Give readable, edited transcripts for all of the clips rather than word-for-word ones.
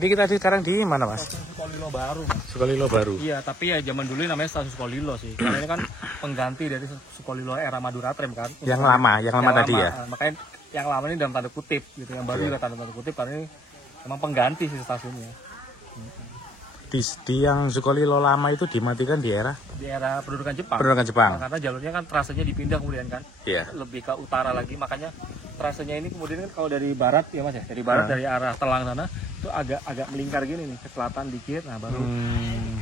Ini kita sekarang di mana, Mas? Stasiun Sukolilo baru, Mas. Sukolilo baru. Iya, tapi ya zaman dulu namanya stasiun Sukolilo sih. Karena ini kan pengganti dari Sukolilo era Madura Tram kan. Yang lama tadi ya. Makanya yang lama ini dalam tanda kutip gitu. Yang baru juga tanda kutip karena ini memang pengganti sih stasiunnya. Di yang Sukolilo lama itu dimatikan di era pendudukan Jepang. Pendudukan Jepang. Nah, karena jalurnya kan trasenya dipindah kemudian kan. Iya. Lebih ke utara lagi, makanya trasenya ini kemudian kan kalau dari barat ya Mas ya. Dari barat dari arah Telang sana itu agak melingkar gini nih ke selatan dikit. Nah, baru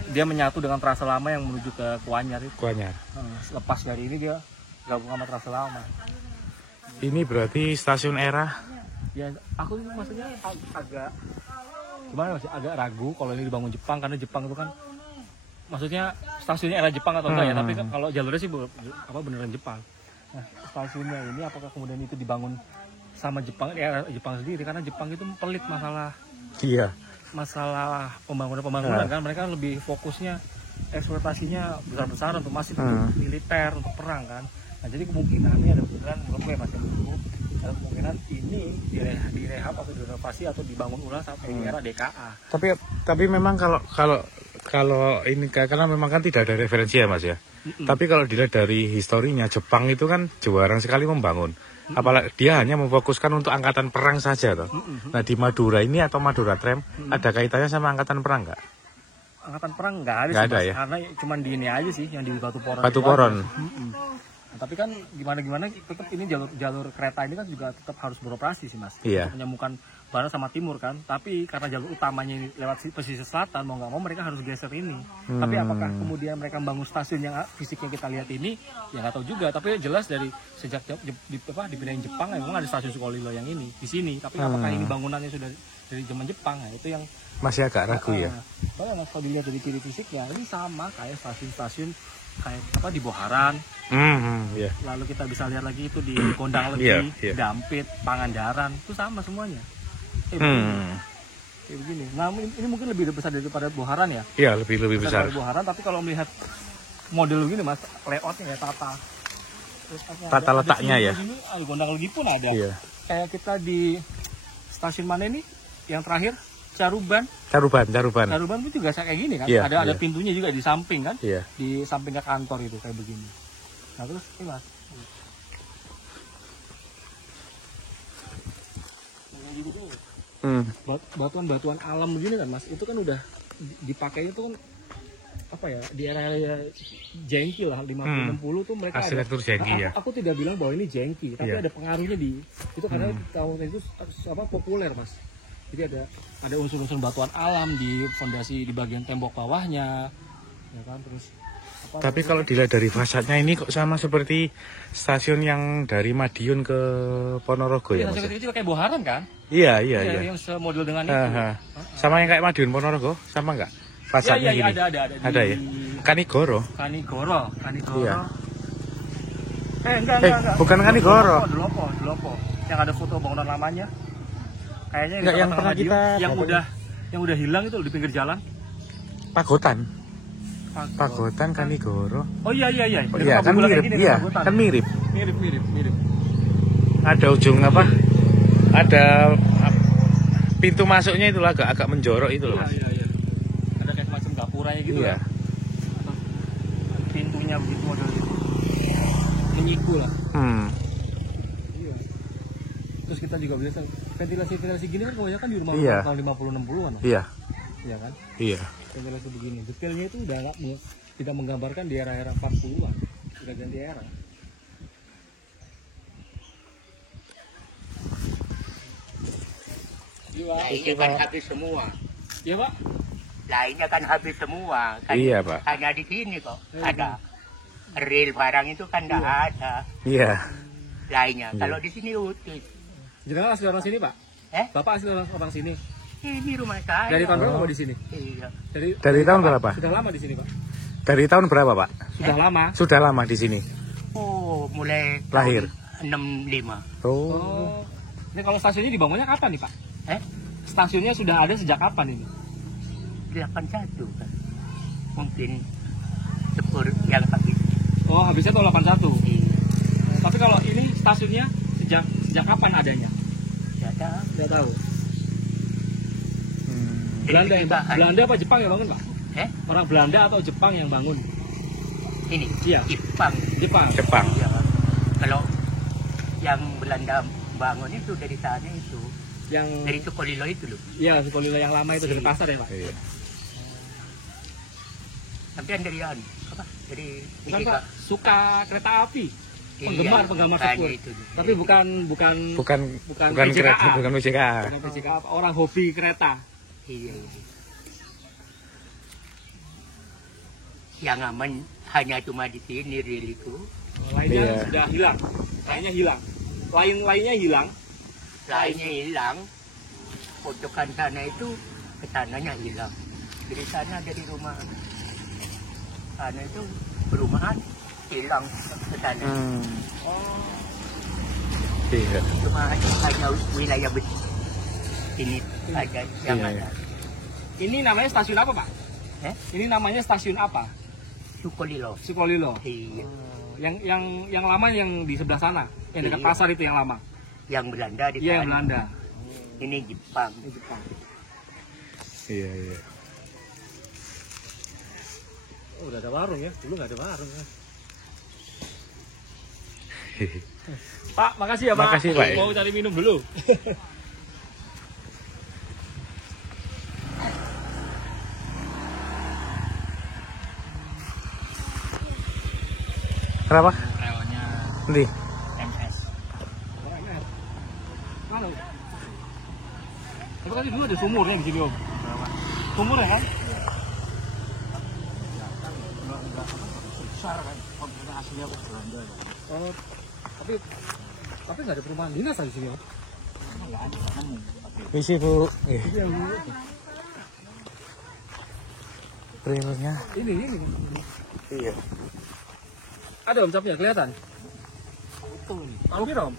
dia menyatu dengan trase lama yang menuju ke Kuanyar itu. Kuanyar. Lepas dari ini dia gabung sama trase lama. Ini berarti stasiun era. Ya, aku itu maksudnya agak gimana masih agak ragu kalau ini dibangun Jepang, karena Jepang itu kan maksudnya stasiunnya era Jepang atau enggak ya, tapi kan kalau jalurnya sih beneran Jepang. Nah, stasiunnya ini apakah kemudian itu dibangun sama Jepang, era Jepang sendiri, karena Jepang itu pelit masalah pembangunan kan, mereka lebih fokusnya eksploitasinya besar-besaran untuk masif, untuk militer, untuk perang kan. Nah, jadi kemungkinannya ada kemungkinan ini direhab atau direnovasi atau dibangun ulang sampai era DKA. Tapi memang kalau ini karena memang kan tidak ada referensi ya Mas ya. Tapi kalau dilihat dari historinya, Jepang itu kan jarang sekali membangun. Apalagi dia hanya memfokuskan untuk angkatan perang saja toh. Nah, di Madura ini atau Madura Tram ada kaitannya sama angkatan perang nggak? Angkatan perang nggak ada sih, ya? Karena cuma di ini aja sih yang di Batu Poron. Nah, tapi kan gimana tetap ini jalur kereta ini kan juga tetap harus beroperasi sih Mas. Iya. Untuk menyambungkan barat sama timur kan. Tapi karena jalur utamanya ini lewat pesisir selatan, mau nggak mau mereka harus geser ini. Tapi apakah kemudian mereka membangun stasiun yang fisiknya kita lihat ini, ya nggak tahu juga. Tapi jelas dari sejak dipindahin Jepang, memang ada stasiun Sukolilo yang ini di sini. Tapi apakah ini bangunannya sudah dari zaman Jepang? Nah, itu yang masih agak ragu ya. Kalau dilihat dari ciri fisiknya ini sama kayak stasiun-stasiun kayak di Boharan. Yeah. Lalu kita bisa lihat lagi itu di Gondang Legi, Dampit, Pangandaran, itu sama semuanya. Kayak begini. Nah, ini mungkin lebih besar daripada Boharan ya? Iya, lebih besar. Dari Boharan, tapi kalau melihat model begini Mas, layoutnya ya tata letaknya ya. Ini Gondang Legi pun ada. Iya. Kayak kita di stasiun mana ini? Yang terakhir Caruban itu juga kayak gini kan, ada pintunya juga di samping kan, di samping ke kantor itu kayak begini. Nah terus ini Mas, batuan alam begini kan Mas, itu kan udah dipakai itu kan di era jengki lah 50-60 tuh mereka arsitektur jengki ya. Aku tidak bilang bahwa ini jengki, tapi ada pengaruhnya di itu karena tahun itu populer Mas. Jadi ada unsur-unsur batuan alam di fondasi di bagian tembok bawahnya, ya kan, terus. Tapi kalau dilihat dari fasadnya ini kok sama seperti stasiun yang dari Madiun ke Ponorogo ya Mas? Stasiun itu kayak Boharan kan? Iya. Yang semodel dengan itu. Sama yang kayak Madiun Ponorogo, sama nggak? Fasadnya gini. Ada ya. Kanigoro. Iya. Enggak. Bukan Kanigoro. Delopo. Yang ada foto bangunan lamanya. Kayaknya yang pernah kita yang udah hilang itu di pinggir jalan. Pagotan Kanigoro. Oh iya. Oh, iya kan mirip. Iya, kan mirip. Mirip. Ada ujung ada pintu masuknya itu agak menjorok itu loh Mas. Iya. Ada kayak macam gapuranya gitu ya. Pintunya begitu model gitu. Menyiku lah. Iya. Terus kita juga bisa ventilasi gini kan kebanyakan di rumah tahun 50-60-an. Iya kan? Iya. Ventilasi begini. Detailnya itu udah tidak menggambarkan di era-era 40-an. Sudah ganti era. Lainnya kan habis semua. Iya Pak? Lainnya kan habis semua. Kan iya Pak. Hanya di sini kok ada. Rel barang itu kan nggak ada. Iya. Lainnya. Kalau di sini utuh. Jenengan asli orang sini Pak? Bapak asli orang sini? Ini rumah saya. Dari tahun berapa di sini? Iya. Dari tahun berapa? Sudah lama di sini Pak? Dari tahun berapa Pak? Sudah lama di sini. Oh, mulai lahir 65. Oh. Ini kalau stasiunnya dibangunnya kapan nih Pak? Stasiunnya sudah ada sejak kapan ini? 81 kan. Mungkin sepur yang habis. Oh, habisnya tahun 81. Iya. Tapi kalau ini stasiunnya sejak kapan adanya? Tidak tahu. Tidak tahu. Belanda, Pendidikan. Belanda apa Jepang yang bangun, Pak? Orang Belanda atau Jepang yang bangun? Ini Iya. Jepang. Jepang. Ya. Kalau yang Belanda bangun itu dari sana itu, Yang dari Sukolilo itu loh. Iya, Sukolilo yang lama itu dari Si. pasar ya, Pak? Iya. Tapi yang dari apa? Dari Bukan, BCK. Pak, suka kereta api. Iya, Penggemar makanya sepur. itu. Tapi bukan Bukan PJKA. kereta, bukan PJKA. bukan PJKA, orang hobi kereta. Iya. Yang aman hanya cuma di sini real itu. Lainnya Iya. sudah hilang. Lainnya hilang. Lainnya hilang. Lainnya hilang. Pojokan sana itu kesananya hilang. Dari sana dari rumah sana itu perumahan hilang ke sana. Oh. Iya. Cuma hanya wilayah ini aja yang Iya, ada. iya. Ini namanya stasiun apa, Pak? Ini namanya stasiun apa? Sukolilo. Sukolilo. Iya. Yang lama yang di sebelah sana, yang dekat Iya. pasar itu yang lama. Yang Belanda di Iya, yang sana. Belanda. Ini Jepang. Ini Jepang. Iya, iya. Oh, udah ada warung ya. Dulu nggak ada warung ya. Pak, makasih ya, Pak. Makasih, Pak. Mau cari minum dulu. Kenapa? Reonya Nanti. MS. Mana? Tapi tadi dulu ada sumurnya di sini, Om. Sumur ya kan? Besar kan. Aslinya aku Belanda. Oh, tapi nggak ada perumahan dinas di sini, Om. Enggak ada kan. Misi, Bu. Iya, Bu. Trailernya. Ini. Iya. Ada Om capnya kelihatan. Itu nih. Tahu kira, Om?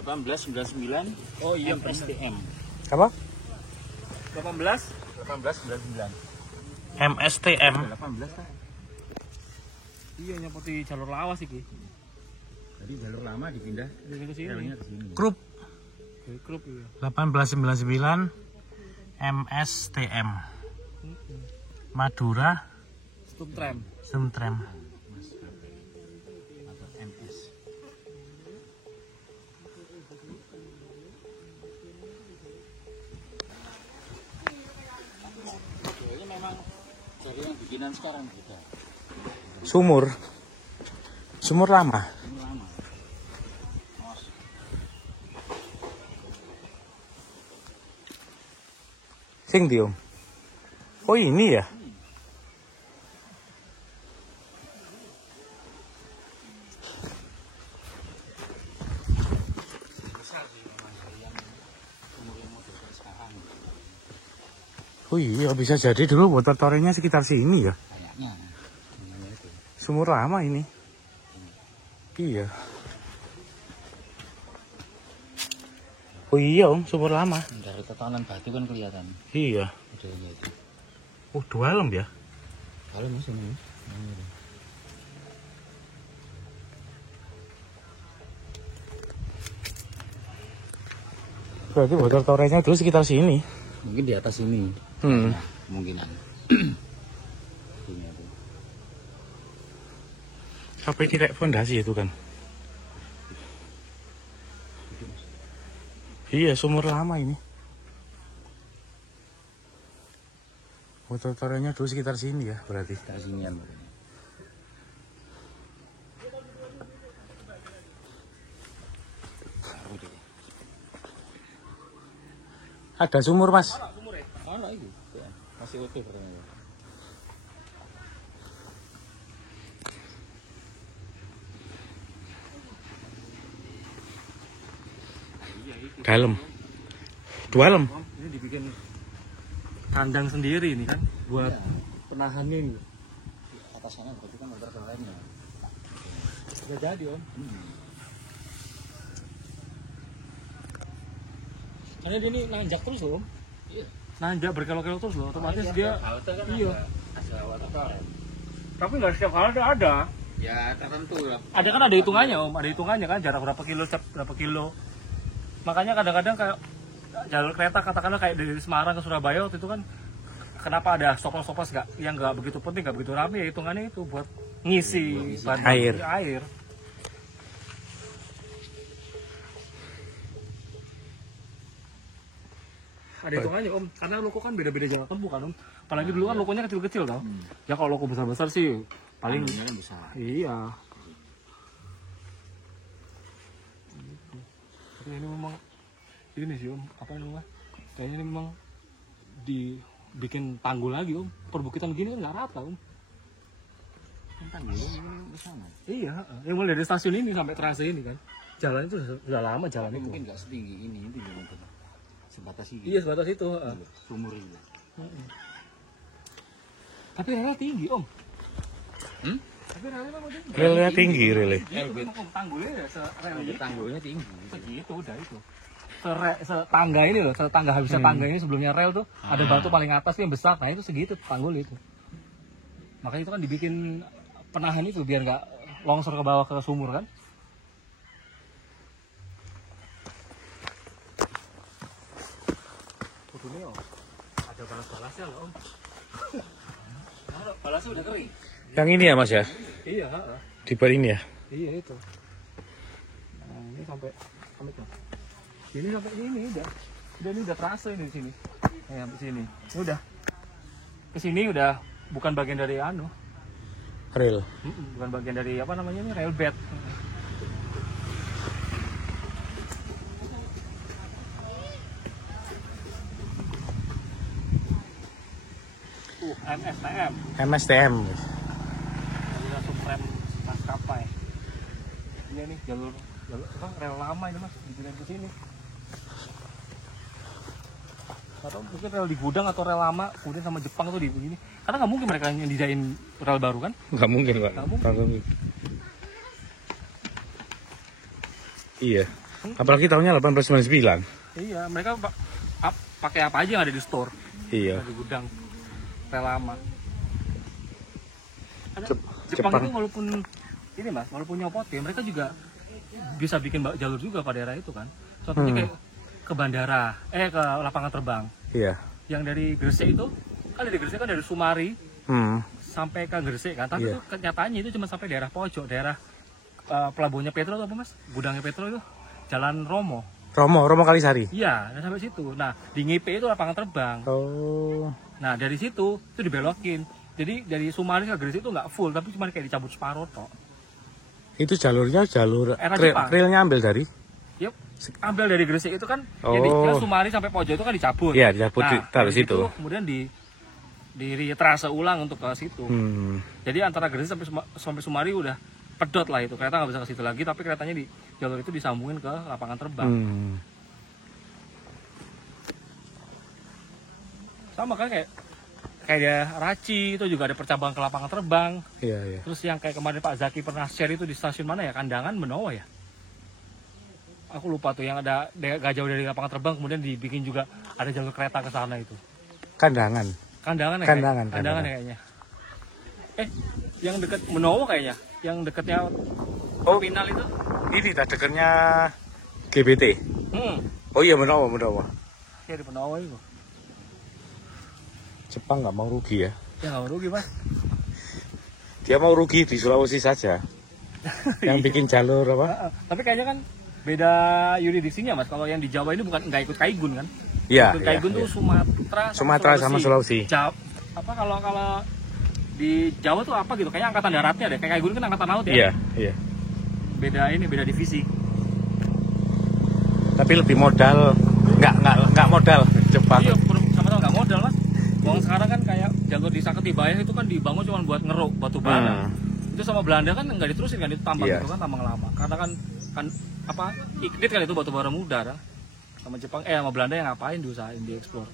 1899. Oh iya, MSTM. Apa? 18. 1899. MSTM. 18 kan. Iya, nyeperti jalur lawas iki. Jadi jalur lama dipindah Dari ke sini. relnya ke sini. Grup Dari grup iya. 1899 MSTM. Madura Stum tram. Sumtram. Atau MS. Ini memang dari yang bikinan sekarang kita. Sumur lama. Ini lama. Mas. Sing di, Om. Oh, ini ya. Besar sih memang dari yang umurnya model kayak sekarang. Oh iya, bisa jadi dulu water torrentnya sekitar sini ya. Kayaknya. Namanya itu. Sumur lama ini. Iya. Oh iya, Om, sumur lama. Dari tatanan batu kan kelihatan. Iya. Modelnya itu. Oh, dalam ya. Kalau mas ini. Berarti water torrentnya dulu sekitar sini. Mungkin di atas ini. Hmm. Nah, kemungkinan. Ini ada. Sampai tidak fondasi itu kan. Iya, sumur lama ini. Water torrentnya dulu sekitar sini ya, berarti. Sekitar sini ya. Ada sumur, Mas. Mana itu? Masih utuh katanya. Dalam. Dalam. Ini dibikin kandang sendiri ini kan buat penahan ini. Atas sana berarti kan motor lainnya. Udah jadi, Om. Karena dia ini nanjak terus loh, Om. Iya. Nanjak berkelok-kelok terus loh, otomatis dia Halte kan iya. ada water. Tapi nggak setiap halte ada. Ya tertentu lah. Ada kan ada hitungannya, Om. Ada hitungannya kan jarak berapa kilo setiap berapa kilo. Makanya kadang-kadang kayak jalur kereta katakanlah kayak dari Semarang ke Surabaya waktu itu kan kenapa ada stoples yang nggak begitu penting, nggak begitu rame, ya hitungannya itu buat ngisi bahan air. Ada hitungannya Om, karena loko kan beda-beda jalan tempuh kan Om. Apalagi dulu kan lokonya kecil-kecil tau. Ya kalau loko besar-besar sih paling kan besar. Iya. Tapi ini memang ini sih Om, apa namanya? Kayaknya ini memang dibikin tanggul lagi Om. Perbukitan gini kan nggak rata Om. Tanggul ini bersama. Iya, yang mulai dari stasiun ini sampai terasa ini kan. Jalan itu sudah lama jalan itu. Mungkin nggak setinggi ini mungkin. Sebatas ini. Iya, sebatas itu. Sumur ini. Tapi relnya tinggi Om. Tapi relnya memang tinggi. Relnya tinggi, relnya. Om, tanggulnya ya serelnya Tanggulnya tinggi. segitu udah itu. Setangga ini loh, setangga habisnya tangga ini sebelumnya rel tuh ada batu paling atas yang besar, nah itu segitu tanggul itu. Makanya itu kan dibikin penahan itu biar nggak longsor ke bawah ke sumur kan. Ini Om, ada balas-balasnya loh Om. Balasnya udah kering. Yang ini ya Mas ya? Iya. Di bar ini ya? Iya itu. Nah ini sampai tuh. Ini sampai ini udah terasa ini di sini. Sampai sini. Ini udah ke sini udah bukan bagian dari Rel. bukan bagian dari apa namanya ini rail bed. MSTM. MSTM. Ini langsung rem maskapai. Ini nih jalur apa rel lama ini Mas, dibikin ke sini. Atau mungkin rel di gudang atau rel lama kemudian sama Jepang tuh di begini. Karena nggak mungkin mereka nyediain rel baru kan? Nggak mungkin Pak. Nggak mungkin. Iya. Apalagi tahunnya 1899. Iya, mereka pakai apa aja yang ada di store. Iya. Ada di gudang rel lama. Karena Jepang itu walaupun ini Mas, walaupun nyopot ya mereka juga bisa bikin jalur juga pada daerah itu kan. Contohnya kayak ke bandara, ke lapangan terbang. Iya. Yang dari Gresik itu, kan dari Gresik kan dari Sumari sampai ke Gresik kan. Tapi itu kenyataannya itu cuma sampai daerah pojok, daerah pelabuhannya Petro atau apa Mas? Gudangnya Petro itu, Jalan Romo Kalisari. Iya, dan sampai situ. Nah, di Ngipe itu lapangan terbang. Oh. Nah, dari situ itu dibelokin. Jadi dari Sumari ke Gresik itu nggak full, tapi cuma kayak dicabut separuh tok. Itu jalurnya Era Jepang. relnya ambil dari? Yep. Ambil dari Gresik itu kan, yang Sumari sampai pojok itu kan dicabut. Iya, dicabut Nah, dari situ. Kemudian di retrase ulang untuk ke situ. Jadi antara Gresik sampai Sumari udah pedot lah itu. Kereta nggak bisa ke situ lagi, tapi keretanya di jalur itu disambungin ke lapangan terbang. Sama kan kayak Raci itu juga ada percabangan ke lapangan terbang. Iya. Terus yang kayak kemarin Pak Zaki pernah share itu di stasiun mana ya? Kandangan, Benowo ya? Aku lupa tuh yang ada gak jauh dari lapangan terbang kemudian dibikin juga ada jalur kereta ke sana itu. Kandangan ya kayaknya. Yang dekat Benowo kayaknya, yang dekatnya Pinal itu. Ini tak dekatnya GBT. Oh iya Benowo. Ya di Benowo itu. Jepang nggak mau rugi ya? Ya nggak mau rugi Mas. Dia mau rugi di Sulawesi saja. Yang bikin jalur apa? Tapi kayaknya kan beda yurisdiksinya Mas. Kalau yang di Jawa ini bukan nggak ikut Kaigun kan? Iya. Kaigun tuh Sumatera sama Sulawesi. Kalau di Jawa tuh apa gitu? Kayaknya angkatan daratnya deh. Kayak Kaigun kan angkatan laut ya? Iya. Beda divisi. Tapi lebih modal. Nggak modal Jepang. Iya, sama-sama nggak modal Mas. Wong sekarang kan kayak jalur di Saketibayah itu kan dibangun cuma buat ngeruk batu bara. Itu sama Belanda kan nggak diterusin kan, itu tambang itu kan tambang lama. Karena kan apa ignit kan itu batu bara muda kan. Sama Jepang sama Belanda yang ngapain diusahain dieksplor.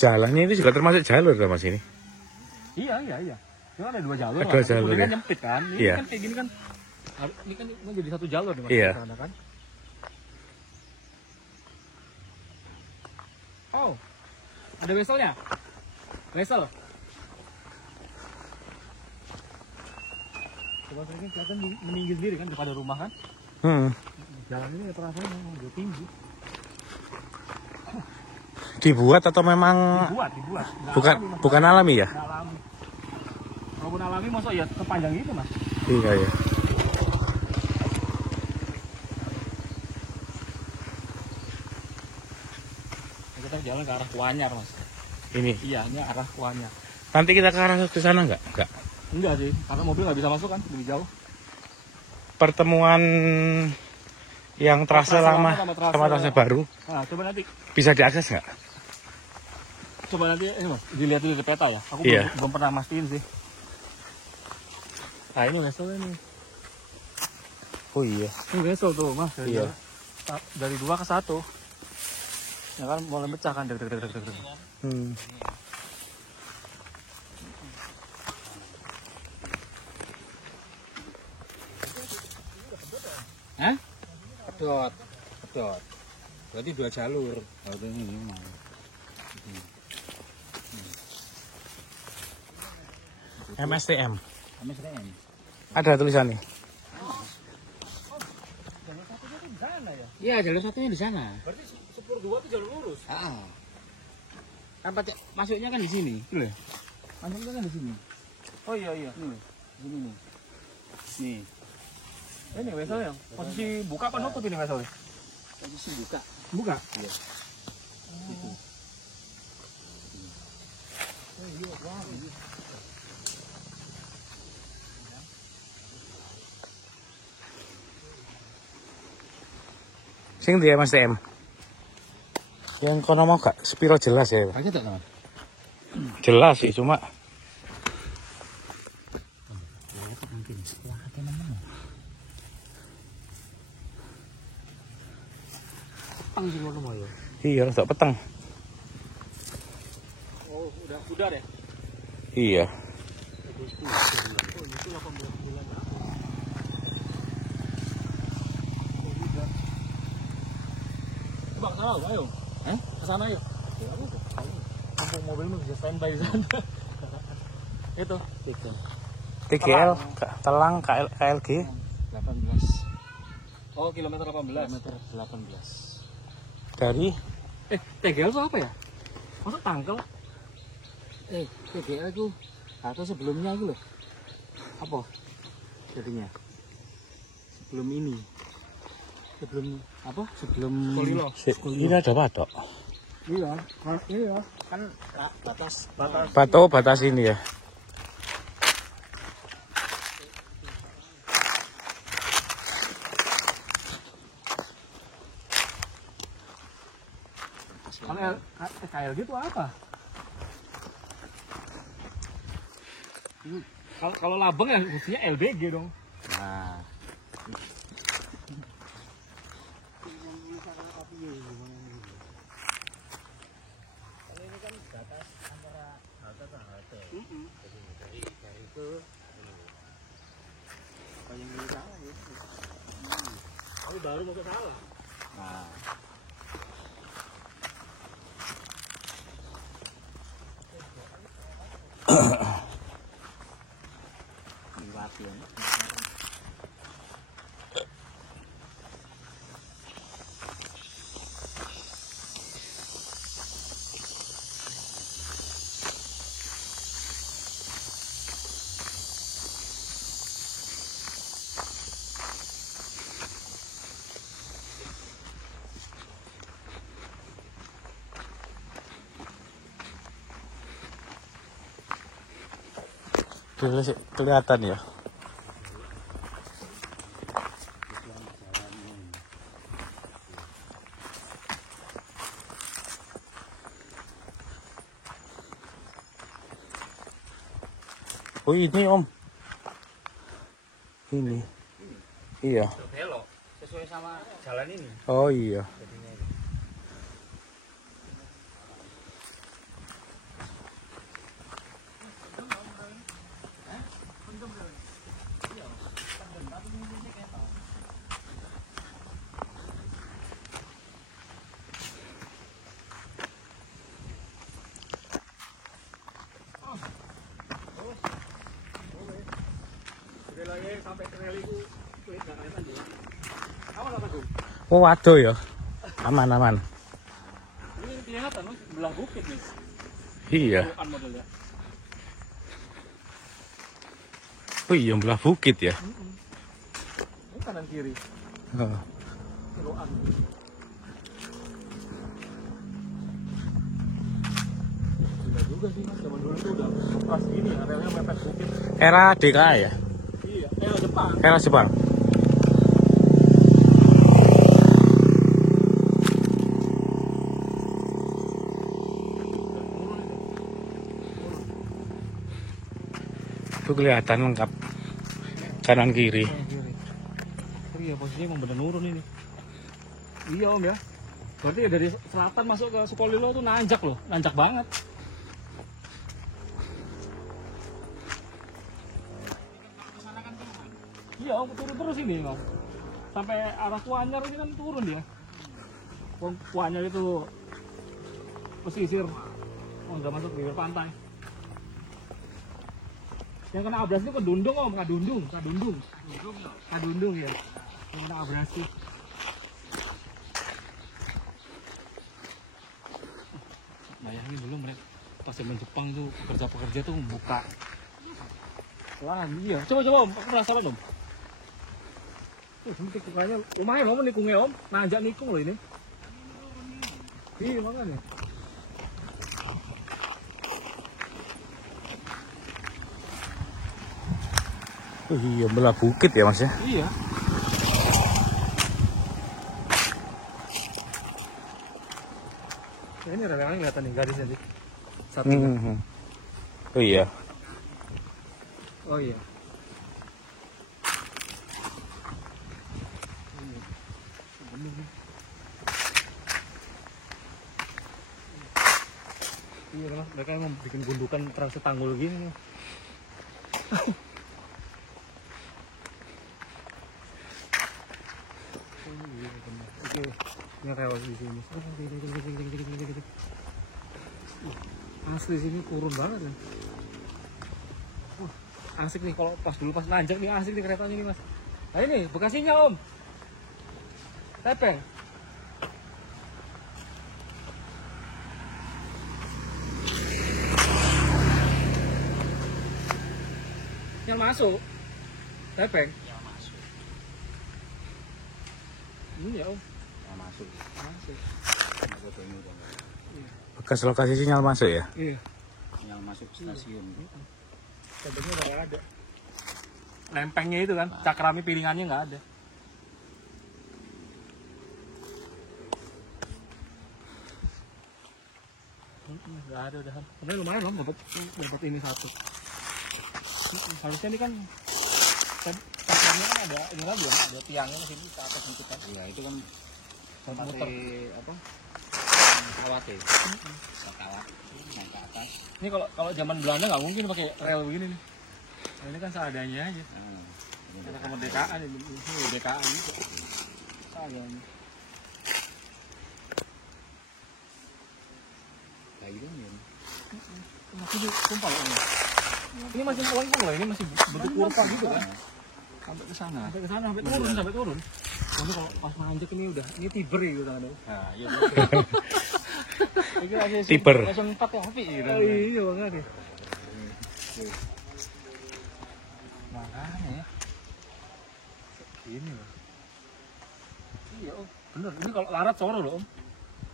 Jalannya ini juga termasuk jalur kan Mas ini? Iya. Cuma ada 2 jalur. Ada 2 jalur ya. Kan nyempit kan. Ini kan kayak gini kan. Ini kan jadi 1 jalur di sana kan. Oh. Ada weselnya. Wesel. Coba ini kelihatan meninggi sendiri kan depan rumah kan. Jalan ini terasa udah tinggi. Dibuat atau memang Dibuat. bukan alami ya? Nggak alami. Walaupun alami, masa ya sepanjang itu mas. Iya ya. Kita jalan ke arah Kuanyar mas. Ini. Iya, ini arah Kuanyar. Nanti kita ke arah ke sana nggak? Enggak sih, karena mobil nggak bisa masuk kan, lebih jauh. Pertemuan yang terasa lama sama terasa baru Nah, coba nanti. Bisa diakses nggak? Coba nanti ini mas, dilihat dulu di peta ya. Aku Iya. belum pernah mastiin sih. Nah ini Wesel ini. Oh iya. Ini Wesel tuh mas. Iya. Dari 2 ke 1. Ya kan mulai pecah kan. Hah? Pedot. Berarti 2 jalur. Berarti ini mau. MSTM. MSTM. Ada tulisannya. Iya, jalur satunya di sana. Berarti Sepur 2 itu jalur lurus. Apa masuknya kan di sini? Tuh. Masuknya kan di sini. Oh iya. Nih, di sini nih. Nih, Ini Wesel yang posisi buka apa nutup ini Wesel? posisi buka. Buka. Iya. Itu. Sing di MSTM. Yang kono mau gak spiro jelas ya? Pakai tak, teman? Jelas sih, cuma Petang sih ngono mau ya. iya, tak peteng. Oh, udah deh. Iya. Coba ke sana, ayo. Ke sana yuk. Kampung mobilmu bisa standby di sana. Itu. TGL, Telang, KLG. 18. Oh, kilometer 18. Kilometer 18. Dari TGL itu apa ya? Masa tangkel? TGL itu atau sebelumnya itu loh. Apa? Jadinya. Sebelum ini. Sebelum apa? Sebelum Kolilo. ini ada batok. Iya, iya. kan batas Batas ini ya. Kalau KLG itu apa? Kalau Labeng ya mestinya LBG dong. Nah, Tapi baru mau ke salah. nah. Latihan. Kelihatan ya. Oh ini om. Ini. Iya. Belok sesuai sama jalan ini. Oh iya. Udah lagi sampai ke rel itu enggak kelihatan dia. Oh, waduh ya. Aman. Ini kelihatan loh, belah bukit nih. Iya. Bukan modelnya. Oh iya, belah bukit ya. Ini kanan kiri. Oh. Kiloan. Gila juga sih mas, zaman dulu tuh udah pas gini ya, relnya mepet bukit. Era DKI ya? Iya, Jepang. Era Jepang. Itu kelihatan lengkap kanan kiri. Iya, posisinya emang bener nurun ini. Iya om ya. Berarti ya dari selatan masuk ke Sukolilo tuh nanjak loh, nanjak banget. Iya om, turun terus ini mas. Sampai arah Kuanyar ini kan turun dia. Kuanyar itu pesisir, nggak masuk bibir pantai. Yang kena abrasi itu Kedundung om, Kadundung ya. Yang kena abrasi. Bayangin dulu mereka pas zaman Jepang itu pekerja-pekerja tuh buka lahan. Iya, coba om, aku penasaran om. Ini tikungannya lumayan om, nikungnya om, nanjak nikung loh ini. Iya makanya. Oh iya, belah bukit ya mas ya. Iya. Ya, ini rel-relnya kelihatan nih garisnya sih. Satu. Oh iya. Oh iya. Iya mas, mereka emang bikin gundukan terasa tanggul gini. Oke, ini rel di sini. Asli sini turun banget ya. Asik nih kalau pas nanjak nih, asik nih keretanya nih mas. Nah ini Bekasinya om. Tepeng. Yang masuk. Tepeng. Iya om. Masuk. Bekas lokasi sinyal masuk ya? Iya. Yang masuk stasiun. Tepengnya udah nggak ada. Lempengnya itu kan, cakrami piringannya nggak ada. Nggak ada udah. Tapi lumayan loh dapat ini satu. Harusnya ini kan cakraminya kan ada ini lagi ya, ada tiangnya di sini ke atas gitu kan. Iya, itu kan Muter. apa? Kawat ya. Kawat yang ke atas. Ini kalau zaman Belanda nggak mungkin pakai rel begini nih. Nah, ini kan seadanya aja. Karena kemerdekaan ini kemerdekaan juga. Seadanya. Kayak gitu ya. Masih ditumpal ini. Ini masih melengkung loh, ini masih bentuk kurva gitu kan. Sampai ke sana. Sampai turun. Nanti kalau pas nanjak ini udah, ini tiber ya gitu kan. Nah, iya. Tiber. Langsung 4 ya, api gitu. Iya banget nih. Makanya ya. Ini loh. Iya om, bener. Ini kalau larat Soro loh om.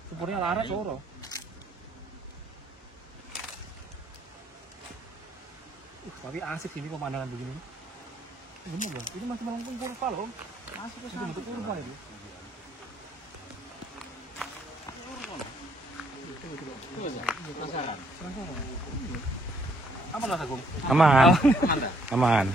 Sumurnya larat Soro. Tapi asik ini pemandangan begini. Bener loh, ini masih melengkung kurva loh om. Masuk ke sana. Bentuk kurva itu. Penasaran. Aman lah Agung. Aman. Aman.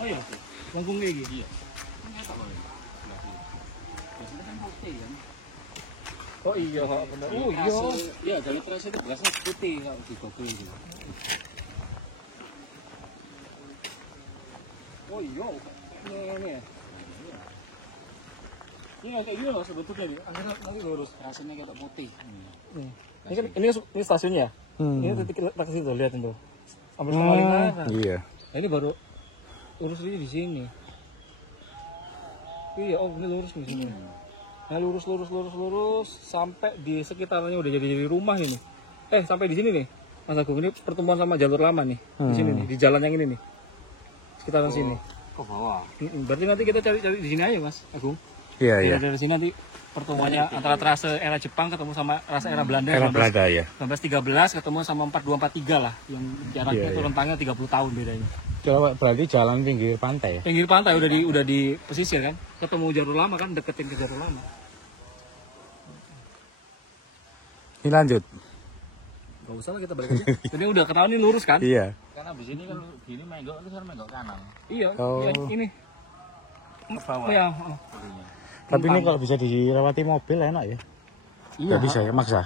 Oh iya, lengkung kayak gini. Iya. Biasanya kan putih kan. Oh iya, benar. Oh iya. Iya, dari terus itu belasnya putih kalau di Google itu. Oh iya. Ini. Ini kayak gini loh sebetulnya nih. Akhirnya nanti lurus. Rasanya kayak putih. Nih. Ini stasiunnya. Ini titik letak ke situ, lihat itu. Sampai sama lingkaran. Iya. Nah, ini baru lurus ini di sini. Iya, oh ini lurus di sini. Nah, lurus sampai di sekitarnya udah jadi rumah ini. Sampai di sini nih. Mas Agung, ini pertemuan sama jalur lama nih. Di sini nih, di jalan yang ini nih. Sekitaran sini. Ke bawah. Berarti nanti kita cari di sini aja, Mas Agung. Iya. Dari sini nanti pertemuannya antara trase era Jepang ketemu sama trase era Belanda. Era Belanda ya. 1913 ketemu sama 4243 lah, yang jaraknya itu rentangnya 30 tahun bedanya. Berarti jalan pinggir pantai. Pinggir pantai udah di pesisir kan, ketemu jalur lama kan, deketin ke jalur lama. Ini lanjut. Gak usah lah, kita balik aja. Jadi udah ketahuan ini lurus kan? Iya. Karena abis ini kalau gini menggok itu kan menggok kanan. Iya, Oh. iya ini. Ke bawah. Oh ya. Tapi ini kalau bisa dilewati mobil enak ya. Iya. Nggak bisa ya, maksa.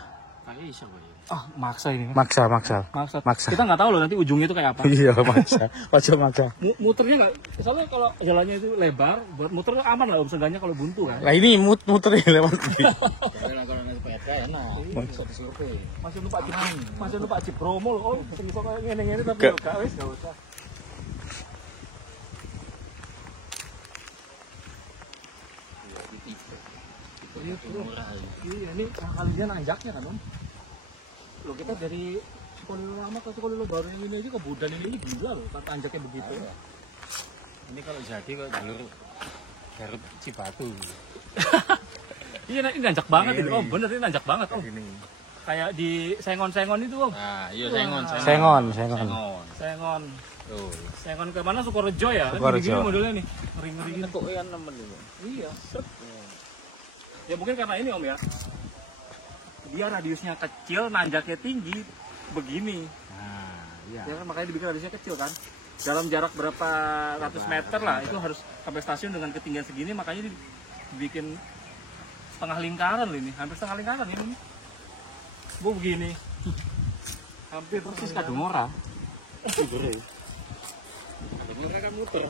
Kayak iso kok ya. Maksa ini kan. Maksa. Kita nggak tahu loh nanti ujungnya itu kayak apa. Iya, maksa. Maksa. Muternya nggak, soalnya kalau jalannya itu lebar, buat muter aman lah, seenggaknya kalau buntu kan. Nah ini muter ya lewat. Kalau naik sepeda enak. Bisa disurvei. Masih lupa Jeep promo loh. Oh, bisa kayak ngene-ngene tapi Gak. enggak wis enggak usah. Iya, bro. Iya, ini kalian nanjaknya kan, Om. Loh, kita dari Sukolilo lama ke Sukolilo baru yang ini aja ke Budan ini gila loh, tanjaknya begitu. Ini kalau jadi kok jalur Garut Cibatu. Iya, ini nanjak banget ini. Oh, bener ini nanjak banget, Om. Ini. Kayak di Sengon-Sengon itu, Om. Nah, iya Sengon. Sengon. Tuh. Sengon ke mana? Sukorejo ya? Sukorejo. Gini modelnya nih. Ngeri-ngeri gini. Kok yang nemen dulu. Iya. Ya mungkin karena ini Om ya. Dia radiusnya kecil, nanjaknya tinggi, begini. Nah, iya. Ya kan makanya dibikin radiusnya kecil kan. Dalam jarak berapa ratus meter lah, itu harus sampai stasiun dengan ketinggian segini, makanya dibikin setengah lingkaran loh ini, hampir setengah lingkaran ini. Bu begini. Hampir persis Kadungora. Figure. Kadungora kan muter.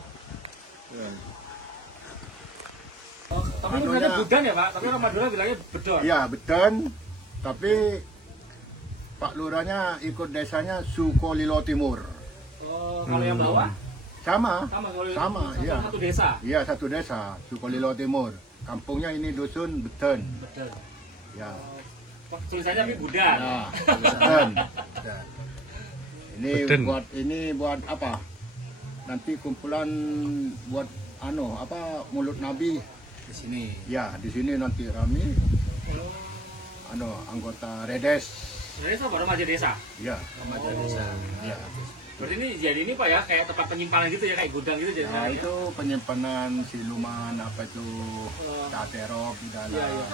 Oh, tapi itu bilangnya Budan ya Pak, tapi orang Madura bilangnya Bedon. Iya, Bedon. Tapi Pak Lurahnya ikut desanya Sukolilo Timur. Oh, kalau yang bawah? Sama, Sama, iya. Satu desa. Iya, satu desa, Sukolilo Timur. Kampungnya ini dusun Bedon. Bedon. Ya. Tulisannya tapi Budan. Nah, Bedon. Ya. Bedon. Ini buat apa? Nanti kumpulan buat mulut Nabi Di sini. ya, di sini nanti rame anggota Redes Desa baru Maja Desa. ya, Remaja desa. ya. Berarti ini jadi ini Pak ya, kayak tempat penyimpanan gitu ya, kayak gudang gitu jadi. Nah, itu penyimpanan siluman apa itu caterok di dalam. Iya, iya.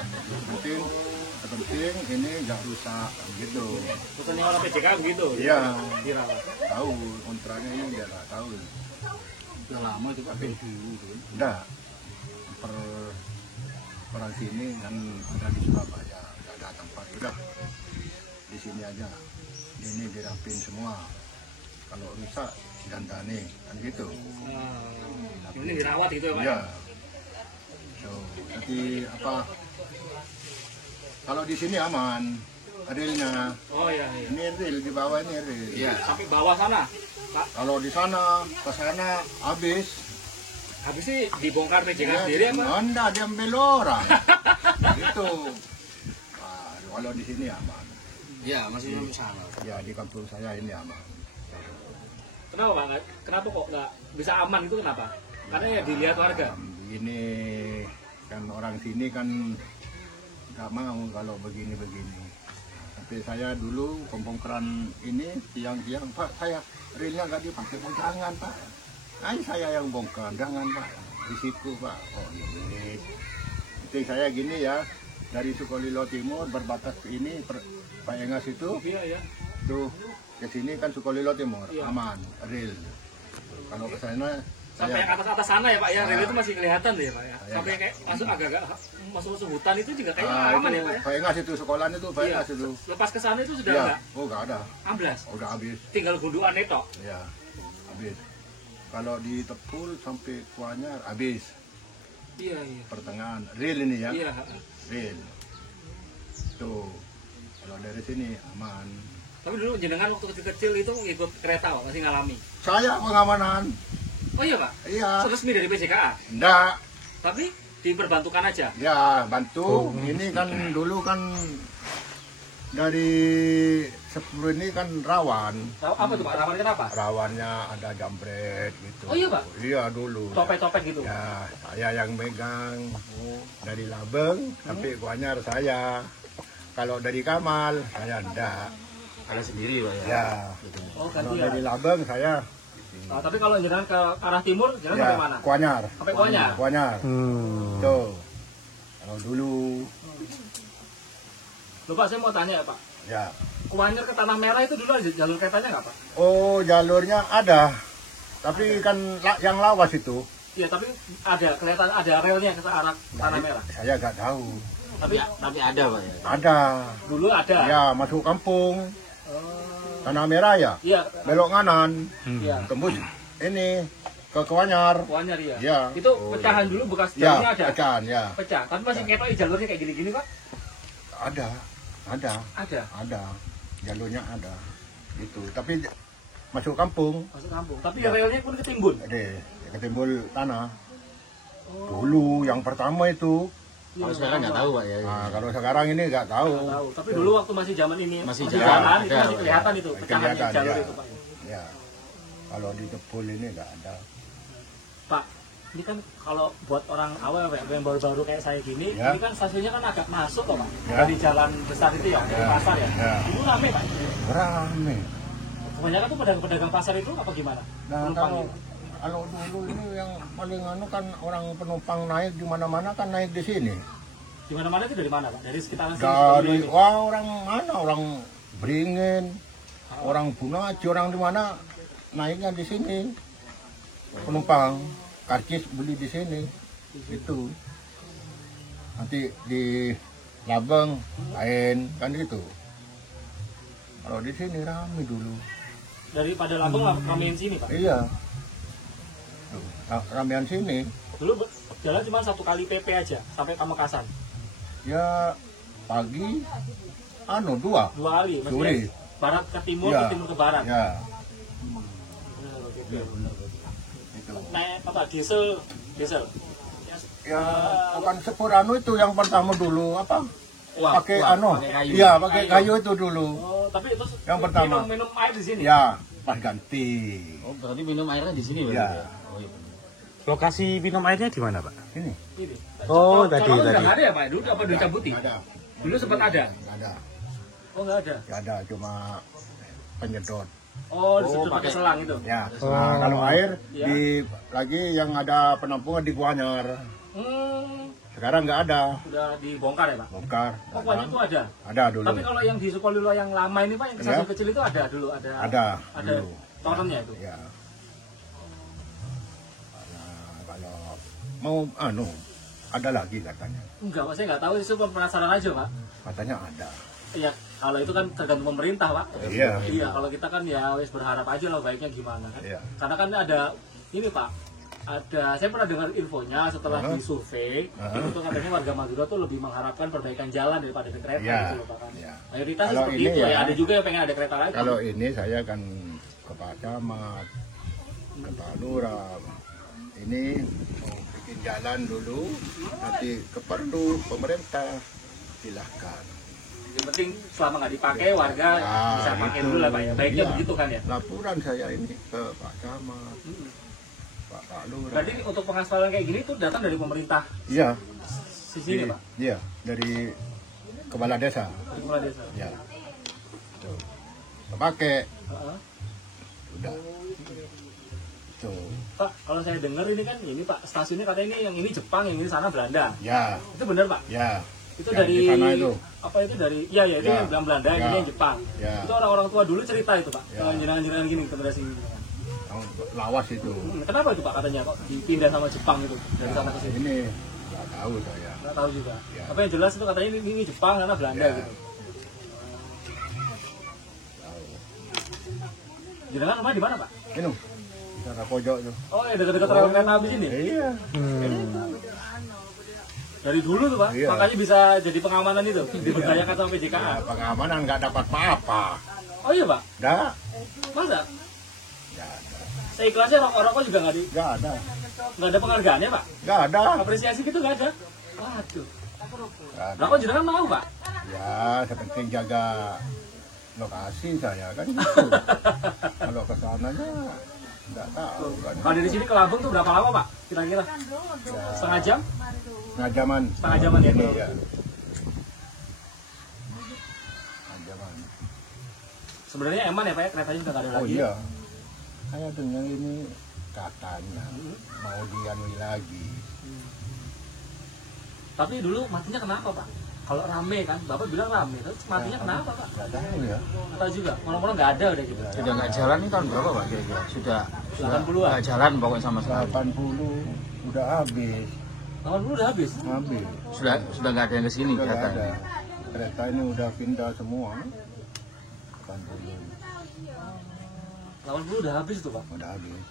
Penting ini nggak rusak gitu. Pesannya orang PJK begitu. Iya, Dirawat. tahu kontraknya ini dia nggak tahu. Udah lama itu Pak dulu kan. Enggak, orang sini kan ada di Surabaya, nggak ada tempat, udah di sini aja. Ini dirapin semua. Kalau rusak dandani kan gitu. Ini dirawat gitu ya Pak. Iya. So, nanti apa? Kalau di sini aman, relnya. Oh iya. Ini rel di bawah ini rel. Iya. Sampai bawah sana. Pak, Kalau di sana ke sana habis. habis sih dibongkar PJK Ya, sendiri apa? Enggak, diambil orang. Gitu. Nah, kalau di sini aman. Iya, masih di sana. Ya di kampung saya ini aman. Kenapa Pak? Kenapa kok nggak bisa aman itu kenapa? Karena ya dilihat warga. Ini kan orang sini kan nggak mau kalau begini-begini. Tapi saya dulu pembongkaran ini tiang-tiang, Pak, saya relnya nggak dipakai, oh, jangan Pak. Nah, saya yang bongkar, jangan Pak. Risiko Pak. Oh ini. Jadi saya gini ya, dari Sukolilo Timur berbatas ke ini, Pak Engas itu, Iya ya. tuh ke sini kan Sukolilo Timur, Iya. aman, rel. Kalau ke sana, Sampai saya atas sana ya Pak ya, rel Nah. itu masih kelihatan deh ya Pak ya. Saya Sampai kayak masuk agak-agak masuk hutan itu juga kayaknya Ah, aman itu ya Pak ya. Pak Engas itu sekolahnya tuh Pak Iya. Engas itu. Lepas ke sana itu sudah Iya, enggak oh nggak ada, amblas. udah habis. Tinggal gundukan itu. Ya, habis. Kalau di Tepul sampai Kuanyar habis. Iya, iya. pertengahan rel ini ya. Iya. Rel. Tuh. Kalau dari sini aman. Tapi dulu jenengan waktu kecil-kecil itu ikut kereta Pak, masih ngalami. Saya pengamanan. Oh iya Pak? Iya. Resmi dari PJKA? Enggak. Tapi diperbantukan aja? Ya, bantu. Ini kan dulu kan dari 10 ini kan rawan. Apa tuh Pak? Rawan kenapa? Rawannya ada jambret gitu. Oh iya, Pak? Iya dulu. Copet-copet gitu? Ya, saya yang megang. Dari Labeng sampai Kuanyar saya. Kalau dari Kamal saya enggak. Ada sendiri Pak ya. Ya. Oh Kalau ganti ya? dari Labeng saya Nah, tapi kalau jenengan ke arah timur, jenengan sampai mana? Kuanyar. Sampai Kuanyar? Kuanyar. Tuh. Kalau dulu Loh Pak, saya mau tanya ya Pak. ya. Kuanyar ke Tanah Merah itu dulu ada jalur keretanya nggak Pak? Oh, jalurnya ada. Tapi kan yang lawas itu. Iya, tapi ada kelihatan ada relnya ke arah Tanah Merah. Saya nggak tahu. Tapi ada Pak ya. Ada. dulu ada. Ya, masuk kampung. Oh, Tanah Merah ya. iya, Belok kanan. iya. Tembus ini ke Kuanyar. Kuanyar ya. Iya. Itu pecahan dulu bekas Ya, jalurnya ada. pecahan ya. Pecah. Tapi masih ketoi jalurnya kayak gini-gini Pak? Ada. Ada. Ada. Ada. Jalurnya ada. Itu. Tapi masuk kampung. Masuk kampung. Tapi Ya. relnya pun ketimbun. Ada ketimbul tanah. Dulu yang pertama itu. Kalau sekarang nggak tahu Pak ya. Nah, kalau sekarang ini nggak tahu. Nggak tahu. Tapi dulu waktu masih zaman ini Masih jalan, jalan, itu ada, masih kelihatan itu pecahannya Kelihatan, jalur ya. itu Pak. Ya. Kalau di Tepul ini nggak ada. Pak, ini kan kalau buat orang awal Pak, yang baru-baru kayak saya gini, Ya. ini kan stasiunnya kan agak masuk kok Pak. Ya. Dari jalan besar itu ya, dari Ya. pasar ya. Ya. Itu rame Pak. Rame. Kebanyakan tuh pedagang-pedagang pasar itu apa gimana? Nah, Penumpang kalau gitu. dulu ini yang paling anu kan orang penumpang naik di mana-mana kan naik di sini. Di mana-mana itu dari mana Pak? Dari sekitaran sini. Dari ini. wah orang mana? Orang Beringin, orang Bunaji, orang di mana naiknya di sini. Penumpang karcis beli di sini. Itu. Nanti di Labeng lain kan gitu. Kalau di sini rame dulu. Daripada Lampung ramein sini Pak. Iya. Tuh, ramean sini. Dulu jalan cuma 1 kali PP aja sampai Pamekasan. Ya pagi anu 2 2 kali, sore. maksudnya barat ke timur, Ya. ke timur ke barat. Ya. Itu. Naik apa? Diesel. Ya bukan sepur anu itu yang pertama dulu apa? Wah, Pakai wah, anu. pakai kayu. Iya, pakai kayu itu dulu. Oh, tapi itu Yang pertama. minum air di sini. Ya, pas ganti. Oh berarti minum airnya di sini Pak. Ya. Oh iya. Lokasi minum airnya di mana, Pak? Ini Ini. Oh, Kalau tadi. udah nggak ada ya Pak? Dulu apa dicabuti? ada. Dulu sempat ada. Ada. Oh nggak ada. Nggak ada cuma penyedot. Oh, Oh, disedot pakai pakai- selang itu. Ya. Nah, kalau air Ya. di lagi yang ada penampungan di Kuanyar. Sekarang nggak ada. Udah dibongkar ya Pak? Bongkar. nggak Pokoknya itu ada. Ada dulu. Tapi kalau yang di Sukolilo yang lama ini Pak, yang stasiun kecil itu ada dulu, ada. Ada Ada dulu. torennya itu. Ya. Nah, kalau mau anu ada lagi katanya. Enggak, Pak, saya nggak tahu, itu penasaran aja Pak. Katanya ada. Ya, kalau itu kan tergantung pemerintah Pak. Iya. Iya, kalau kita kan ya wis berharap aja lah baiknya gimana kan. Iya. Karena kan ada ini Pak, ada saya pernah dengar infonya setelah disurvei itu tuh katanya warga Madura tuh lebih mengharapkan perbaikan jalan daripada ada kereta Iya. gitu loh Pak kan. Iya. Mayoritas Kalau seperti ini itu ya. ya, Ada juga yang pengen ada kereta lagi. Kalau ini saya kan ke Pak Camat, ke Pak Lurah. Ini mau bikin jalan dulu, nanti keperlu pemerintah silahkan. Yang penting selama nggak dipakai warga Ah, bisa pakai itu. dulu lah Pak ya. Baiknya Iya. begitu kan ya. Laporan saya ini ke Pak Camat, Pak Lurah. Berarti untuk pengaspalan kayak gini tuh datang dari pemerintah Iya, sini Pak, iya dari kepala desa. dari kepala desa. Ya. Tuh. Pakai Heeh. udah. Tuh. Pak, kalau saya dengar ini kan ini Pak, stasiunnya katanya ini yang ini Jepang, yang ini sana Belanda. Ya, Itu benar Pak? ya. Itu Yang dari di sana itu. apa itu dari ya itu Ya. yang bilang Belanda, Ya. ini yang Jepang. Ya. Itu orang-orang tua dulu cerita itu Pak. Ya. Kalau jenengan-jenengan gini generasi ini. Yang lawas itu. Kenapa itu Pak katanya kok dipindah sama Jepang itu dari sana ke sini? Ini nggak tahu saya. Nggak tahu juga. Ya. Tapi yang jelas itu katanya ini Jepang karena Belanda Ya. gitu. Jenengan rumah di mana Pak? Ini di sana pojok tuh. Oh, ya dekat-dekat rel kereta api sini. Iya. Dari dulu tuh Pak, Iya. makanya bisa jadi pengamanan itu, diberdayakan sama PJKA. Ya, pengamanan nggak dapat apa-apa. Oh iya Pak, Nggak, masa? nggak ada. Seikhlasnya rokok juga Nggak ada. nggak ada penghargaannya Pak? Nggak ada. Apresiasi gitu nggak ada? Waduh. Nggak ada. Rokok jenengan mau Pak? Ya, seperti jaga lokasi saya kan gitu. Kalau ke sananya nggak tahu kan. Kalau dari sini ke Lampung tuh berapa lama Pak? Kira-kira? Ya, Setengah jam? setengah jaman ya? ini ya. Setengah jaman. Sebenarnya eman ya Pak ya, keretanya sudah nggak ada Oh lagi. iya, saya dengar ini katanya mau dianui lagi. Tapi dulu matinya kenapa Pak? Kalau rame kan, Bapak bilang rame, terus matinya kenapa Pak? Nggak tahu ya. Atau juga, orang-orang nggak ada udah gitu. Sudah nggak jalan ini tahun berapa Pak kira-kira? Sudah 80-an. nggak jalan pokoknya sama sekali. 80 udah habis. 80 udah habis. Habis. Sudah nggak ada yang kesini Udah nggak ada. kelihatan. Kereta ini udah pindah semua. 80 80 udah habis tuh Pak. udah habis.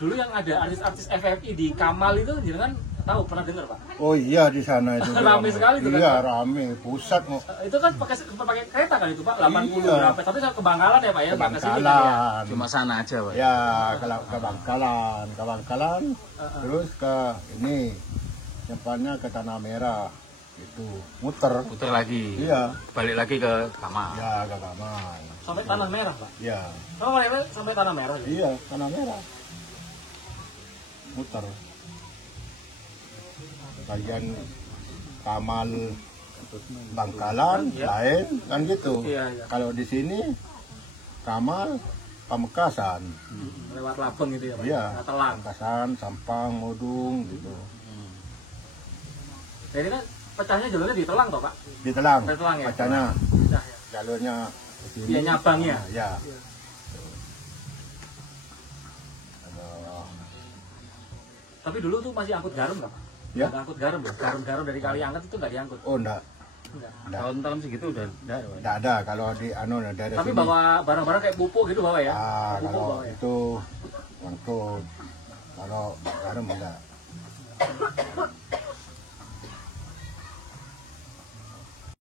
Dulu yang ada artis-artis FFI di Kamal itu jangan tahu pernah dengar Pak? Oh iya di sana itu. Rame sekali itu kan, Iya Pak? rame, pusat mau Itu kan pakai kereta kan itu Pak, 80 Iya. berapa? Tapi ke Bangkalan ya Pak ya, ke nggak ke sini kan ya. Bangkalan. Cuma sana aja Pak. Ya kalau ke Bangkalan, terus ke ini depannya ke Tanah Merah itu muter. Putar lagi. Iya, Balik lagi ke kamar. ya ke kamar. Sampai Tanah Merah Pak. Ya, Oh, sampai Tanah Merah ya. iya Tanah Merah. Muter. Bagian Kamal Bangkalan lain kan gitu. Iya, iya. Kalau di sini Kamal Pamekasan. Lewat Labeng gitu ya Pak. Iya. Nggak Telang. Pamekasan, Sampang, Modung gitu. Nah, ini kan pecahnya jalurnya di Telang toh Pak? Di Telang, Di Telang ya? kacanya, Nah, ya. jalurnya ke sini. Iya, nyabangnya. Ya. Aduh. Tapi dulu tuh masih angkut garam nggak Pak? Ya. Nggak angkut garam ya? Garam-garam dari kali angkat itu nggak diangkut? Oh enggak, Enggak. enggak. Tahun-tahun segitu udah ada Pak. Enggak ada kalau di dari Tapi sini. bawa barang-barang kayak pupuk gitu bawa ya? Ah, Pupuk kalau bawa ya? itu angkut. Kalau garam enggak.